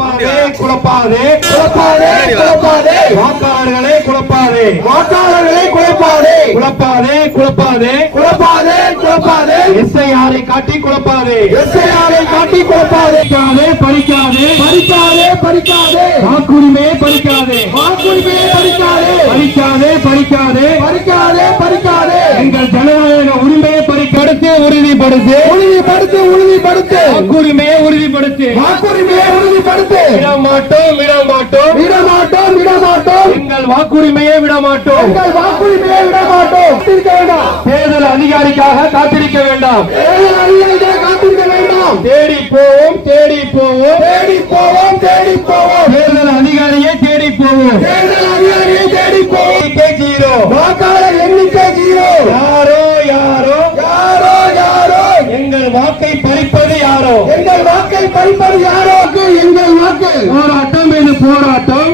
குழப்பாதே குழப்பாதே குழப்பாதே குழப்பாதே வாக்காளர்களை குழப்பாதே வாக்காளர்களை குழப்பாதே குழப்பாதே குழப்பாதே குழப்பாதே குழப்பாதே எஸ்ஐஆரை காட்டி குழப்பாதே எஸ்ஐஆரை காட்டி குழப்பாதே பறிக்காதே பறிக்காதே பறிக்காதே வாக்குரிமையை பறிக்காதே வாக்குரிமையை பறிக்காதே பறிக்காதே பறிக்காதே பறிக்காதே பறிக்காதே எங்கள் ஜனநாயக உரிமையை பறிக்கடுத்து உறுதிப்படுத்து உறுதிப்படுத்து உறுதிப்படுத்து வாக்குரிமையை உறுதிப்படுத்து வாக்குரிமையை உறுதிப்படுத்து விடமாட்டோம் விடமாட்டோம் விடமாட்டோம் விடமாட்டோம் எங்கள் வாக்குரிமையை விடமாட்டோம் எங்கள் வாக்குரிமையை விடமாட்டோம் தேர்தல் அதிகாரிக்காக காத்திருக்க வேண்டாம் தேர்தல் அதிகாரிக்காக காத்திருக்க வேண்டாம் தேடி போவோம் தேடி போவோம் தேடி போவோம் தேடி போவோம் தேர்தல் அதிகாரியை தேடி போவோம் தேர்தல் அதிகாரியை தேடி போவோம் ஜீரோ வாக்காளர் எண்ணிக்கை ஜீரோ யாரோ யாரோ யாரோ யாரோ எங்கள் வாக்கை பறிப்பது யாரோ எங்கள் வாக்கை பறிப்பது யாரோ எங்கள் வாக்கு போராட்டம் இது போராட்டம்